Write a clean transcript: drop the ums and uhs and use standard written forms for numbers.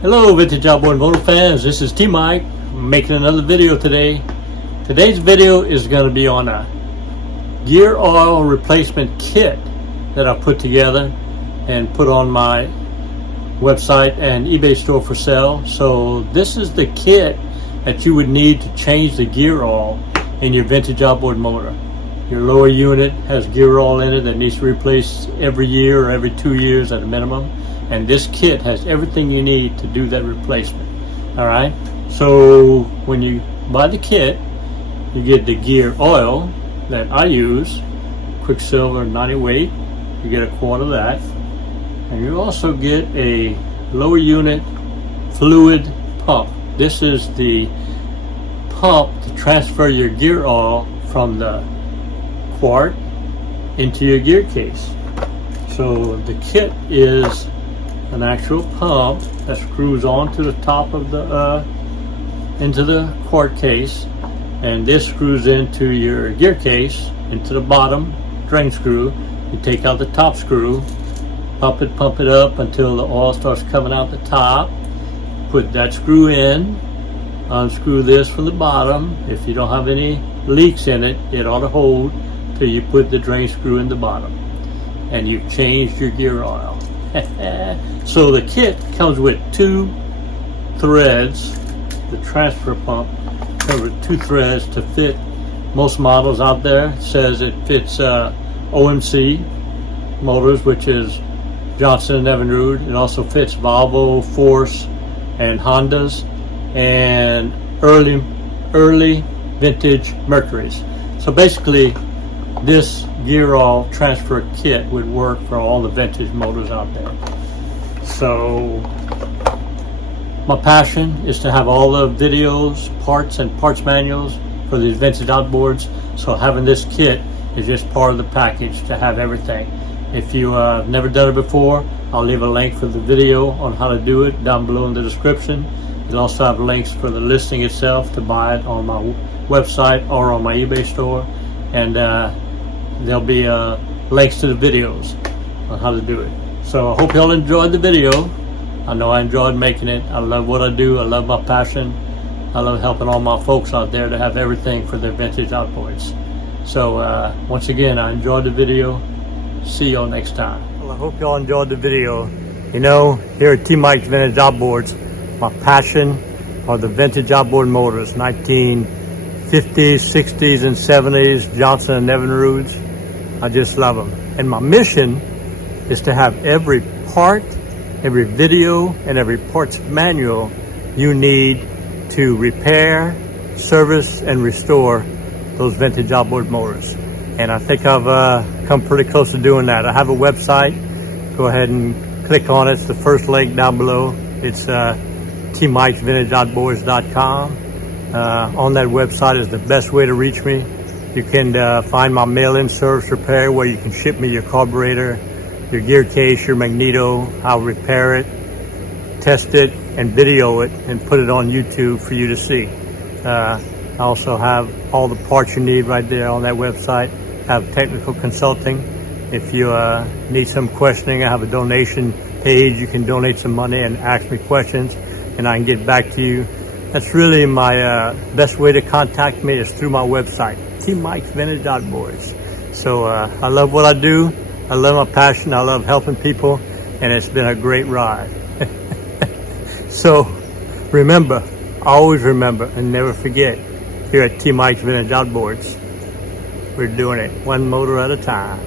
Hello Vintage Outboard motor fans, this is T-Mike making another video today. Today's video is going to be on a gear oil replacement kit that I put together and put on my website and eBay store for sale. So this is the kit that you would need to change the gear oil in your vintage outboard motor. Your lower unit has gear oil in it that needs to be replaced every year or every 2 years at a minimum. And this kit has everything you need to do that replacement. Alright, so when you buy the kit, you get the gear oil that I use, Quicksilver 90 weight. You get a quart of that. And you also get a lower unit fluid pump. This is the pump to transfer your gear oil from the quart into your gear case. So the kit is an actual pump that screws onto the top of the into the quart case, and this screws into your gear case into the bottom drain screw. You take out the top screw, pump it up until the oil starts coming out the top. Put that screw in, unscrew this from the bottom. If you don't have any leaks in it, it ought to hold till you put the drain screw in the bottom, and you've changed your gear oil. So the kit comes with 2 threads. The transfer pump comes with 2 threads to fit most models out there. It says it fits OMC motors, which is Johnson and Evinrude. It also fits Volvo, Force, and Hondas, and early vintage Mercuries. So basically, this gear oil transfer kit would work for all the vintage motors out there. So my passion is to have all the videos, parts, and parts manuals for these vintage outboards. So having this kit is just part of the package to have everything. If you have never done it before, I'll leave a link for the video on how to do it down below in the description. You'll also have links for the listing itself to buy it on my website or on my eBay store. And there'll be links to the videos on how to do it. So I hope y'all enjoyed the video. I know I enjoyed making it. I love what I do. I love my passion. I love helping all my folks out there to have everything for their vintage outboards. So once again, I enjoyed the video. See y'all next time. Well, I hope y'all enjoyed the video. You know, here at T-Mike's Vintage Outboards, my passion are the vintage outboard motors, 1950s, 60s, and 70s, Johnson and Evinrudes. I just love them. And my mission is to have every part, every video, and every parts manual you need to repair, service, and restore those vintage outboard motors. And I think I've come pretty close to doing that. I have a website. Go ahead and click on it. It's the first link down below. It's tmikesvintageoutboards.com. On that website is the best way to reach me. You can find my mail-in service repair where you can ship me your carburetor, your gear case, your magneto. I'll repair it, test it, and video it and put it on YouTube for you to see. I also have all the parts you need right there on that website. I have technical consulting. If you need some questioning, I have a donation page. You can donate some money and ask me questions, and I can get back to you. That's really my best way to contact me is through my website, T-Mike's Vintage Outboards. So I love what I do. I love my passion. I love helping people, and it's been a great ride. So remember, always remember, and never forget, here at T-Mike's Vintage Outboards, we're doing it one motor at a time.